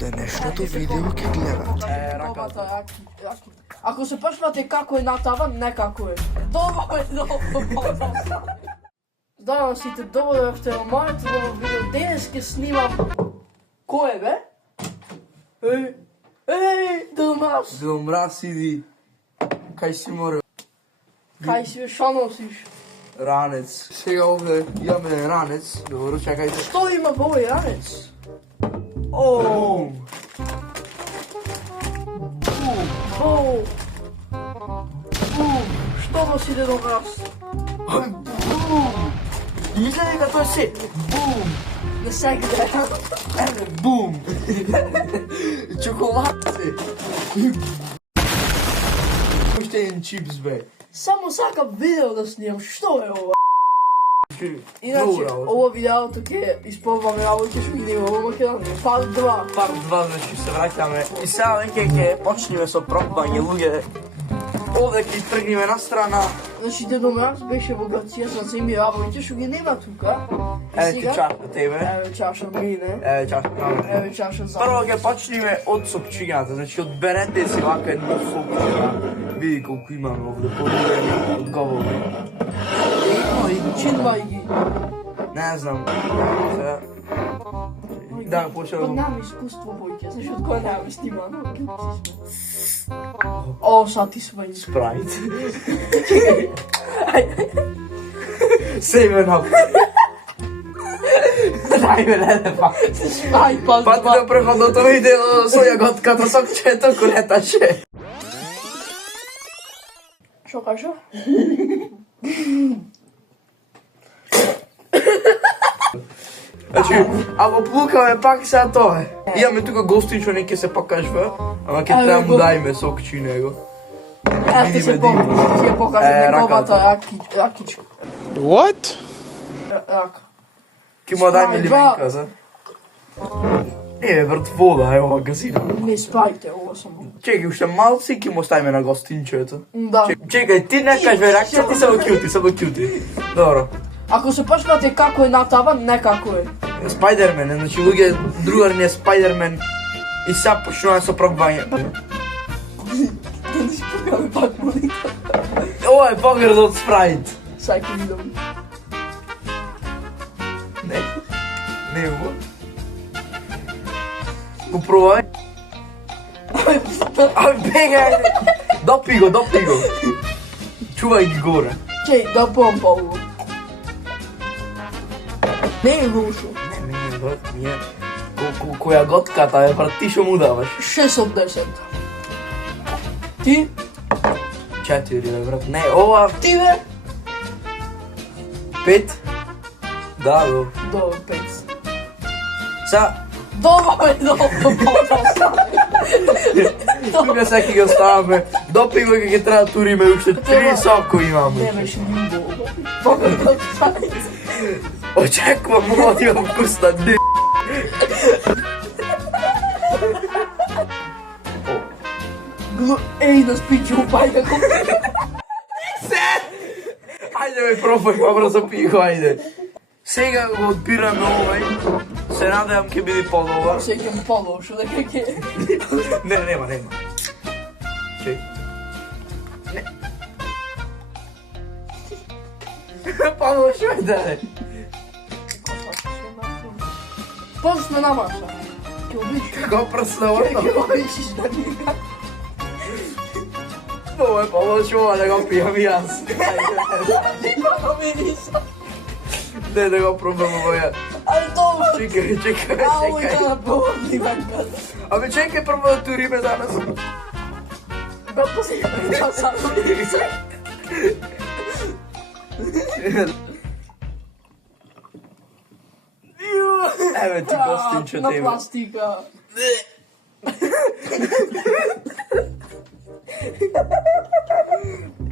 To je nešto video che gledate. Ako se počnete kako je natavan, ne kako je. Dovoljno. Zdravo si te dobro v tem momentu, video dejansko snimam. Ko je, be? Ej, Domras. Domras idi. Kaj si moral? Kaj si još, šta nosiš? Ranec. Сега ovdje imam jedan ranec. Dobro, čekajte. Što ima ovaj ranec? Boom. Boom. Što nosi Domras? Boom. Izgleda da to je sve. Boom. Ne segde. Boom. Čokolade. Možete jedan čips, be. Samo sakam video da snimam, što je ovo? Inače, ovo video tako je isprobame работи što vidimo ovo Makedonije. Part 2. Part 2, znači se vraćame. I sada nekaj počneme so probanje luge. Ovdje ki trgnime na strana. Znači, Domras беше в Гърция, за да ми работи, ще ги нема тука. Evo ti čaša tebe. Evo čaša mine. Evo čaša tebe. Evo čaša za. Prvo ga počnime od sopčinjata, znači odberete si ovako jednu sopčina. Vidi koliko imamo ovdje podijeli odgovori. Činvaj gi. Ne znam. Da, počeo. Kod nam iskustvo, bojke, znaš od koje nam snimano. O, sad ti svojim. Sprite. 7-Up. Daj me ne pa. Sprite, pa Pa ti da prehodno to video svoja gotka, to sam četo kuretače. Što kaže? Znači, ako plukame pak sad to je. Imаме тука гостинчо, неке се покажва, ама ке трябва му дайме сокчи него. Evo ti se pokaže negovata rakička. What? Rak. Ке му дайме лимейка, за? Е, брат, вода, ево магазина. Не Sprite, ovo samo. Чекай, уште малци ке му ставиме на гостинчето. Da. Чекай, ти не кажи реакция, ти само кюти. Добро. Ako se počnete kako je natavan, ne kako je. Spider-Man, znači луѓе другар не е Spider-Man. И сега почнуваме со пробвање. Da nisi pogledali pak monitor. Ова е поград од Sprite. Sajke vidom. Не го. Го пробај. Ај бегај. Допи го. Чувај ги горе. Čej, da pompa ovo. Ne je rušo. Не, брат, ние. Која готката е, брат, ти шо му даваш? 6 od 10. Ti? 4, брат. Не, ова Ti be? 5. Да, до. Dobro, 5. Са, Dovoljno, тука секи ги оставаме. Допи го ќе треба да туриме уште 3 соко имамо. ne veš ljubo. Pogledaj Sprite. Очекувам младија вкусна ди. Ej, da spiči upaj kako. Ајде ме пробај, побрзо пихо, ајде. Сега го отпираме овај. Се надевам ќе биде подобар. Osjećam pološu da kak je. Не, нема. Чек. Не. Подобар шо е да е. Pozna namaša. Ke obiš. Како прсна орно. Ke obišiš da njega. Ова е подобар шо да го пијам и јас. Nikako mi nisam. Не, да го пробам овоја. Ali dobro. Чекај. A ovo je da povodni venkat. Абе чекај прво да туриме данас. Da posljedno časa. Еве ти гостинче Na тебе. plastika.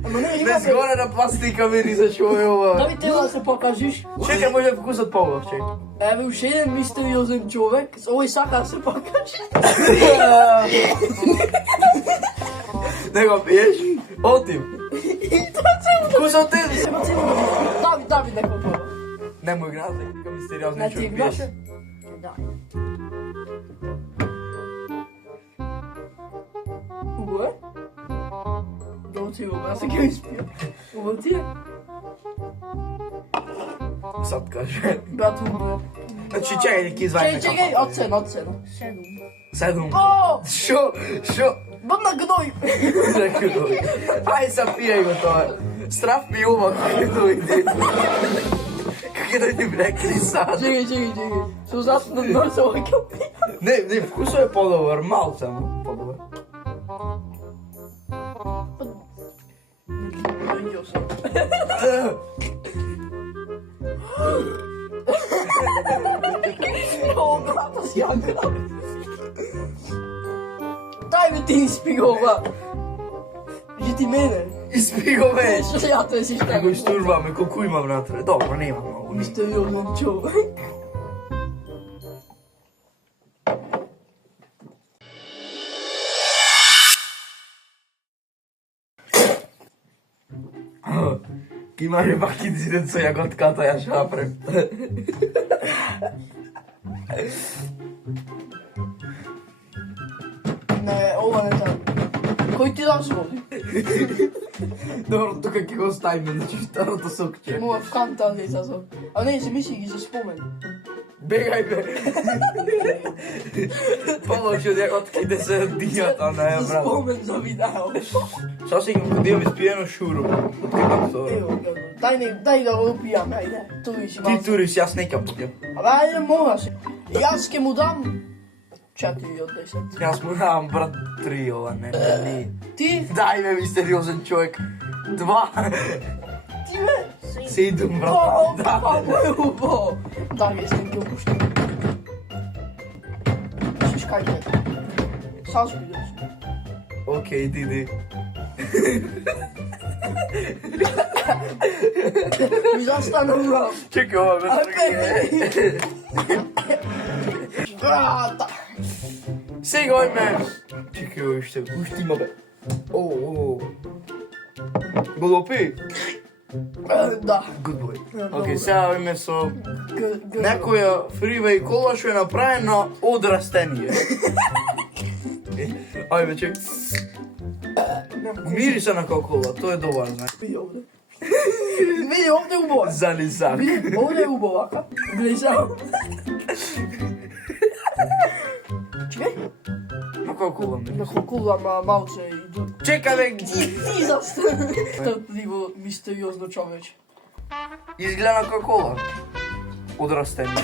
Ама не, има Без горе на пластика мирисаш ова е Да ова. би treba da se pokažiš. Чекај, може вкусот побав, чекај. Evo još jedan misteriozan čovjek. Ovo i saka se pokaže. Не го пиеш? Отим. Вкусот е. Davi neko prvo. Немој играти, како мистериозни Ne ti човек igraš? пиеш. Da. е? Dobro ti je ovo, ja sam ga ispio. Ovo ti je? Sad kaže. Brat, ovo je. Znači, čekaj, neki izvaj Čekaj, ocena. 7. O! Šo? Bom na gnoj! Rekao dobi. Aj sad pijaj gotovo. Straf mi uvak, kako dojde. Kako dojde bi rekli sad. Čekaj. Što zato da nosa ovaj kapi? Ne, vkuso je podobar, malo samo podobar. Vidio sam. O, brata si jagra. Daj mi ti ispij ova. Že ti mene. Ispigo već. Što ja to jesi šta? Nego istužba me koliko imam natre. Dobro, nemam ovo. Misteriozan čovjek. Ima je baki incident, co jak odkata ja šaprem. Ne, ovo ne znam. Koji ti daš vodi? Dobro, to kak je go stajme, znači staro to sokće. Moja fantazija zove. A ne, se misli i za spomen. Begaj me. Položio da otkide se dijata, ne, Za bravo. spomen za video. Šta si imam kod dio ispijeno šuru? Otkidam to. Evo, daj da ovo upijam, ajde. Tu viši malo. Ti turiš, ja s nekam popio. A ajde, moraš. Ja ske mu dam 4 od 10. Ja smo nam brat 3 ova, ne. Ti? Daj me, misteriozan čovjek. 2. Ti me? 7, brat. O, Da. ljubo. Daj, jesam ti opušten. Misliš kaj te? Sad ću vidjeti. Okej, idi. Mi zastane u glavu. Čekaj, ova me trgije. Brata. Sigoj me. Čekaj, ovo što uštima be. O. Golopi? Da. Good boy. Ok, сега ime so... G. Некоја фривеј кола што е направена од растение. Ајде, чек. Мириса на кола, тоа е добар знак. Vidi ovdje. Vidi ovdje ubova. За лизак. Vidi, ovdje je ubova. Vidi samo. Čekaj. На кола ми? Na kukulama malce idu. Чекај бе, Ti zastane. Trpljivo, misteriozno čoveče. изгледа на кола. Од растение.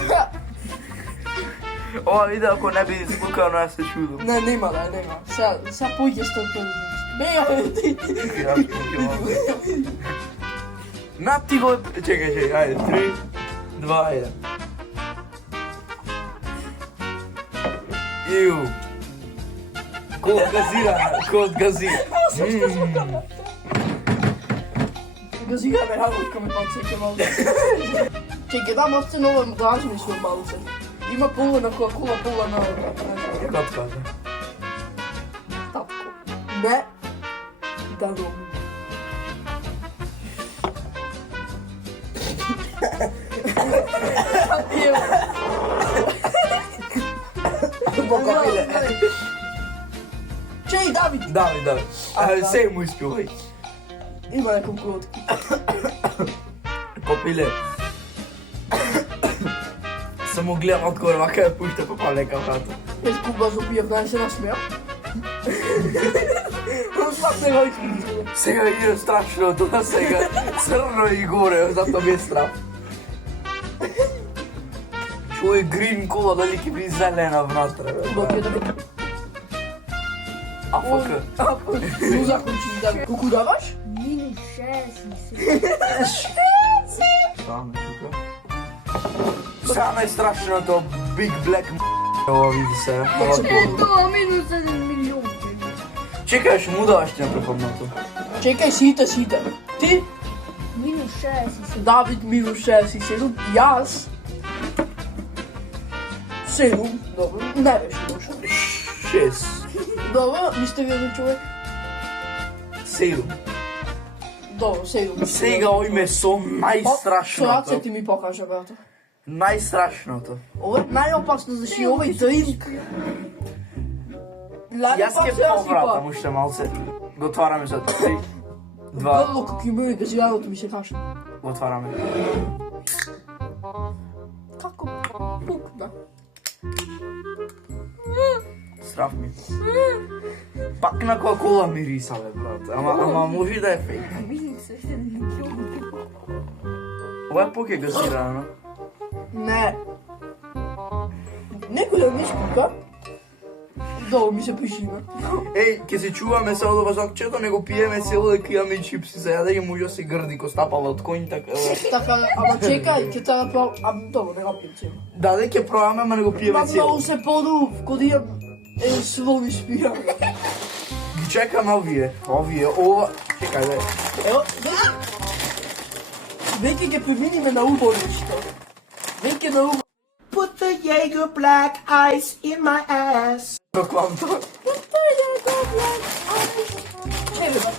Ова видео ако не би звукано, јас се чудам. Ne, nema. Sad pojde što to vidiš. Ti. Јас покемам. На ти го... Чекај, ајде, 3, 2, 1. Иу. Код газира. Gazirane jabuka me podsjeća malo. Čekaj, dam ocenu ovom razmišljam malce. Ima pola na Coca-Cola, pola na Како откаже? tapku. Ne. Da dobro. Čej, David! Дави. Ајде. Се му испил. Има неколку лодки. Попиле. Само гледам откоре, вака ја пушта по лека брата. Без куба зубиев, да не се насмеја. Свак не го изпил. Сега иде страшно, тоа сега црно и горе, зато ми е страх. Шо е грин кола, дали ќе би зелена внатре, бе? Добре, да бе. АФК. Ну закончи, да. Колку даваш? Minus 6. Стане тука. Сега најстрашното Big Black ова види се. Ова Значи, кола. To minus 1 милион. Чекај, што му даваш ти на препомнато? Čekaj, site. Ti? Minus 6. David minus 6 i 7. Jaz. 7. Dobro, ne veš još. 6. Dobro, misteriozan čovjek. 7. Dobro, 7. Сега ојме со најстрашното. Što ti mi pokaže, brate? Најстрашното. Ovo je najopasno, znači ovaj drink. Ja si je povratam ušte malce. Го отвараме sad. 3, 2, Vrlo kako imaju газираното ми се каша. го отвараме. Како? Пукна. Страв ми. Пак на Кока-Кола мириса, бе, брат. Ама може да е фейк. Видим също милион. Ова е пук е газирано. Не. Некој да ми скука. Долу ми се пришима. Ей, ке се чуваме се од ова жокчето, не го пиеме цело да кијаме и чипси за јадење, може да се грди ко стапала од конј, така... Така, ама чекај, ќе треба прав... Добро, не го пием цело. Да, ќе пробаме, ама не го пиеме Ма цело. многу се поду, кога имам... слови спијам. Ги чекаме овие, ова... Чекај, бе. Ево, веќе ќе преминиме на уборишто. Веќе на уборишто. Put the Jaeger black ice in my ass. Прокламто.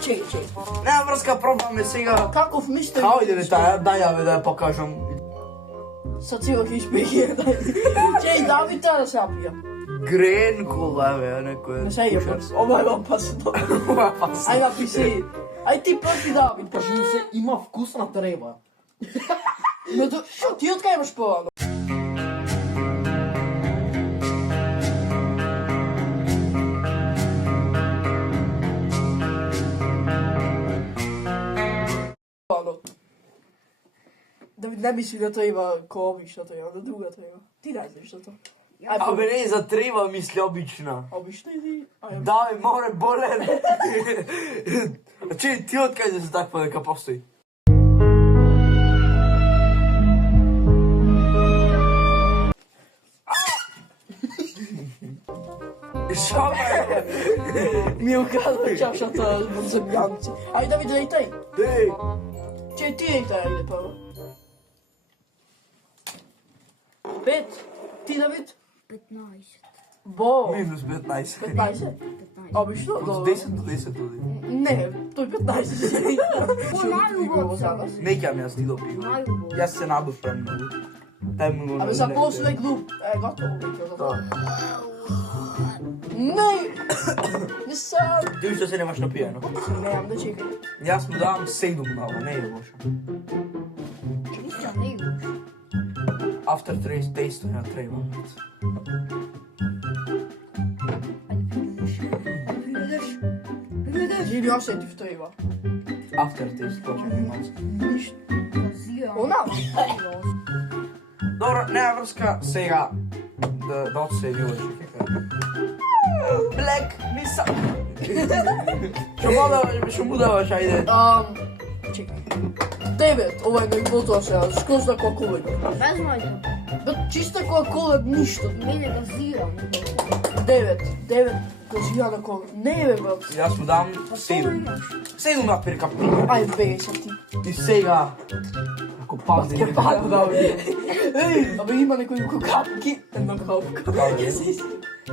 Чекај. Нема врска, пробаме сега. Каков мистер... Хајде бе таја, дај ја бе да ја покажам. Са цела ќе испеке. Чеј, да ми таа да се апија. Грен кола, бе, некој... Не се јебам, ова е опасно. Ова паса. Ај напиши. Ај ти први да ми кажи се, има вкусна треба. Но ти од кај имаш порано? Да не мисли да треба ко обична треба, да друга треба. Ти дај зашто тоа. Ај, Абе не, за треба мисли обична. обична или... Ај, Да, бе, море, болен. Че, ти од кај се таква дека постои? Шо бе? ми украда чашата од земјанци. Ај да ви дај. Дей! Че ти е тај, ајде прво. 5. Ти, Давид? 15. Бо. Минус 15. 15? Обично? Од Добро. 10 до 10 оди. Не, тој 15. По најубаво сега. Не ќе јас ти до пиво. Најубаво. Јас се надушам многу. Дај ми го. Абе, за после глуп. Готово веќе за тоа. Не! Не сам. Ти што се немаш напиено. Немам да чекам. Јас му давам 7 на ова, не е лошо. Ништо не имаш. After taste ја треба. Или осетив тоа. After taste, точно ми малце. Ништо. Газирано. Она. Добро, нема врска, сега да отседи ова што Black Misa. Што му даваш, ајде. Чекај. 9, ова е најботоа сега, скоро на Кока-Кола. Без мојто. Да, чиста Кока-Кола, ништо. Мене газирано. 9 газирана Кока. Не бе, брат. Јас му давам Па 7. 7 на пирка. Ајде, бегај са ти. И сега, ако пазди, Ќе пада да оди. Еј, абе има некои кокапки. Една капка. Абе. Ќе се исти.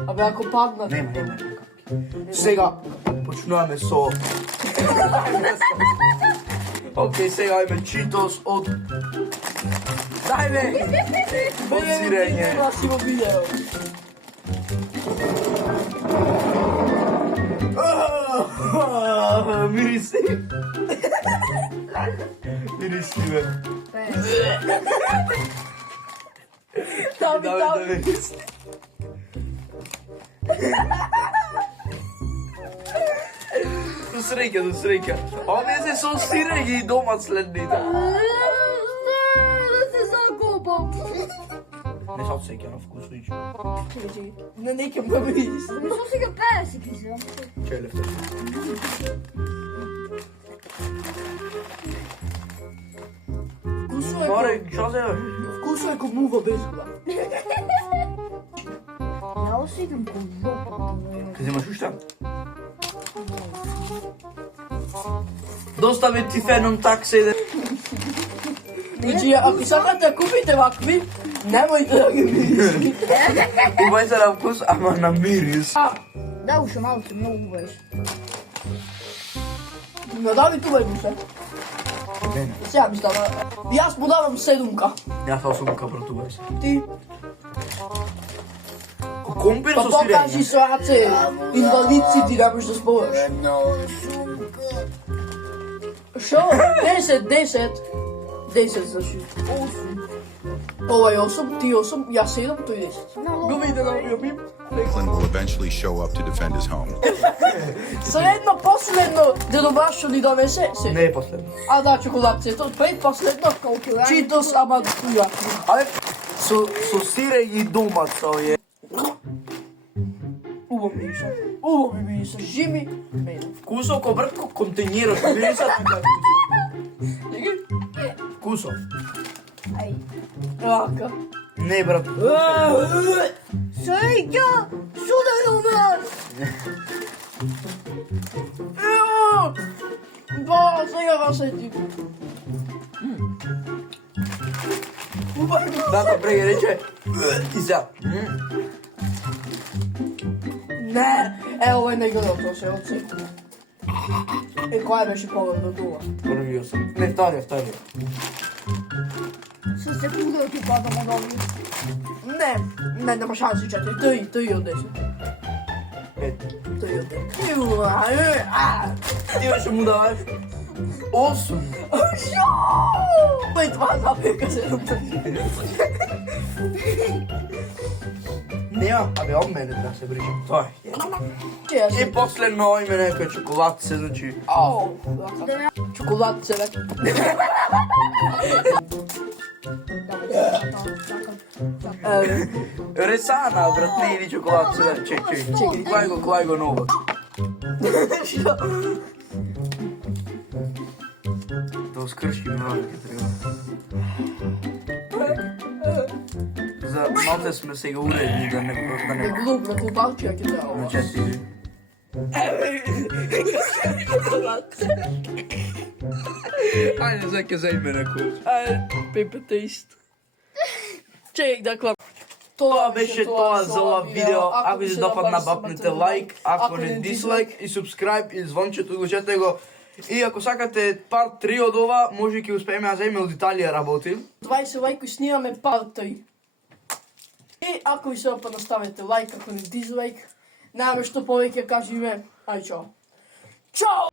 Абе, ако паднат... нема капки. Сега, почнуваме со... Океј, сега име читос од... Дај бе! Од сирење. Бегај, си во видео. Мириси. Мириси, бе. Там и там. мириси. До среќа. Овие се со сирење и домат следните. Да се закопам. Не се отсеќа на вкусоич. Чекај. Не, не ќе ме видиш. Не со сега 50 киса. Челефте. Вкусо е Море, ко... што се? Вкусо е ко мува без гла. Ja osjećam ko žopa. Ке земаш уште? Достави ти феном такса иде. Значи, ако сакате да купите вакви, немојте да ги видите. Убај се на вкус, ама на мирис. Да, уше малко се много убаеш. Но да ли това е бусе? Не, не. Сега ми става. И аз му давам 7-ка. Јас 8 брат, убај се. Ти? Компир Pa со pokaži сирење. сраце, инвалидци ти не можеш да спориш. Шо? 10 значи. 8. Ова е 8, ти 8, ја 7, тој 10. Го виде на овој бим. Franklin will eventually show up to defend his home. Средно, последно, дедобаш што ни донесе, се. Не е последно. А да, чоколадцето, предпоследно, читос, ама ја. Але со сирење и домаца е. Убаво ми мириса, жими, мене. Кусо ко бртко контейнерот, мириса така. Кусо. Ај. Рака. Не брат. Сеќа, сударуваш! Ба, сега вас сети. Дата прега рече. И за. Не, ова е негодното се оци. Која беше поводно това? Првиот сум. Не, вториот. Со секунда ти падам од овие. Не, нема шанси, чекај, тој од 10. Ето. Тој од 10. Ти беше му даваш 8. Шо? Тој това запека се. Нема, абе од мене да се брижам. Тоа е. Чеја И се. последно име некој чоколадце, значи. Ау, чоколадце, бе. Ресана, брат, не или чоколадце, да. Чекај. Клај го ново. Да скрши много ќе треба. За малце сме сега уредни да не Глуп на клубалчија ќе треба. на 4. Ајде, сега ќе заиме некој. Paper taste. Чекај да клап. Тоа беше тоа за ова видео. Ако ви се допадна, бапнете лайк, ако не дислайк и субскрайб и звончето углучете го. И ако сакате парт 3 од ова, може ќе успееме да заеме од Италија работим. 20 лайк и снимаме парт 3. И ако ви се допадна, ставете лайк, ако не дизлайк. Немаме што повеќе кажеме. Ај чао. Чао!